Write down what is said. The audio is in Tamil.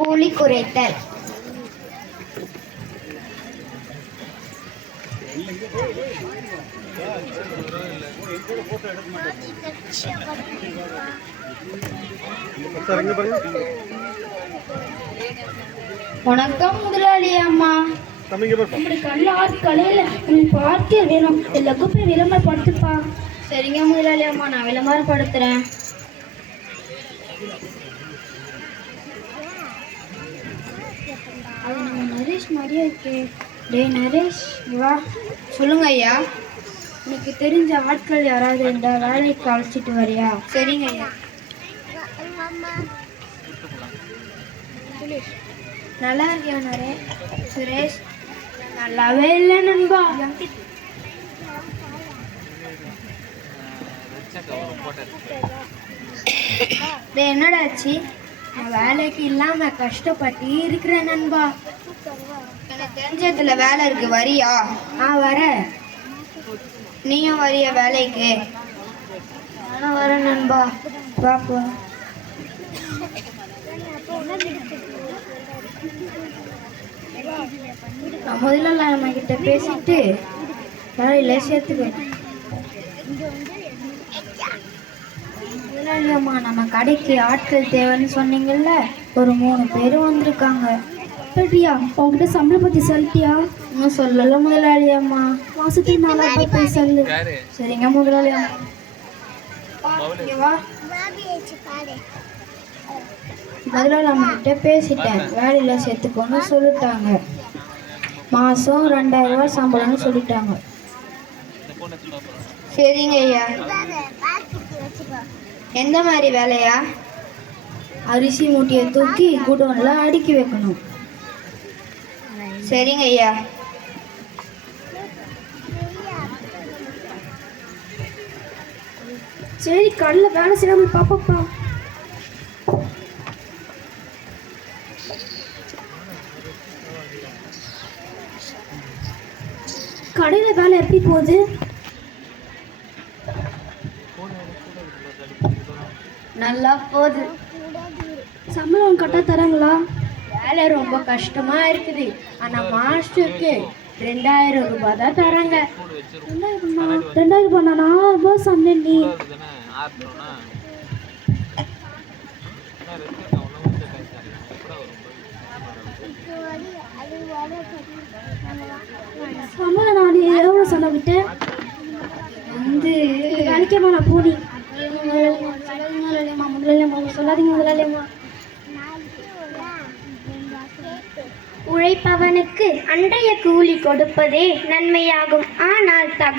கூலி குறைத்தல். வணக்கம் முதலாளி அம்மா. பார்க்க வேணும் எல்லாருக்கும் விளம்பரப்படுத்துப்பா. சரிங்க முதலாளி அம்மா, நான் விளம்பரப்படுத்துறேன். அது நம்ம நரேஷ் மாதிரியே இருக்கு. டேய் நரேஷ், வா. சொல்லுங்க ஐயா. எனக்கு தெரிஞ்ச ஆட்கள் யாராவது இருந்தால் வேலைக்கு அழைச்சிட்டு வரியா? சரிங்க ஐயா. நல்லா இருக்கியா நரேஷ்? சுரேஷ் நல்லாவே இல்லை நண்பா. என்னடாச்சு? நான் வேலைக்கு இல்லாம கஷ்டப்பட்டு இருக்கிறேன் நண்பா. எனக்கு தெரிஞ்சதுல வேலை இருக்கு, வரியா? வர. நீயும் வரிய வேலைக்கு? நானும் வரேன் நண்பா. வா போ. முதல்ல நம்ம கிட்ட பேசிட்டு வேலையில சேர்த்துக்குவேன். முதலாளியம்மா, நம்ம கடைக்கு ஆட்கள் தேவைன்னு சொன்னீங்கல்ல, ஒரு 3 பேர் வந்திருக்காங்க. சரியா, உங்ககிட்ட சம்பளம் பத்தி சொல்லிட்டியா? இன்னும் சொல்லல முதலாளியம்மா. மாசத்துக்கு 4000 போய் சொல்லு. சரிங்க முதலாளியம்மா. முதலாளியம்மா கிட்ட பேசிட்டேன், வேலையில சேர்த்துக்கோன்னு சொல்லிட்டாங்க. மாசம் 2000 ரூபாய் சம்பளம்னு சொல்லிட்டாங்க. சரிங்க ஐயா. எந்த மாதிரி வேலையா? அரிசி மூட்டையை தூக்கி குடோன்ல அடுக்கி வைக்கணும். சரிங்க ஐயா. சரி, கடையில் வேலை செய்யாமல் பாப்பா. கடையில் வேலை எப்படி போகுது? நல்லா போகுது. சம்பளம் கரெக்டாக தராங்களா? வேலை ரொம்ப கஷ்டமா இருக்குது. ஆனா மாஸ்டருக்கு 2000 ரூபாய் தான் தராங்க. 2000 ரூபாய்? நான் சொன்னேன். நீ சம்பளம் நான் எவ்வளோ சொன்ன விட்டேன்? வேலைக்கேமா நான் போடி. சொல்லாதீங்க முதலாளியம்மா. உழைப்பவனுக்கு அன்றைய கூலி கொடுப்பதே நன்மையாகும். ஆனால்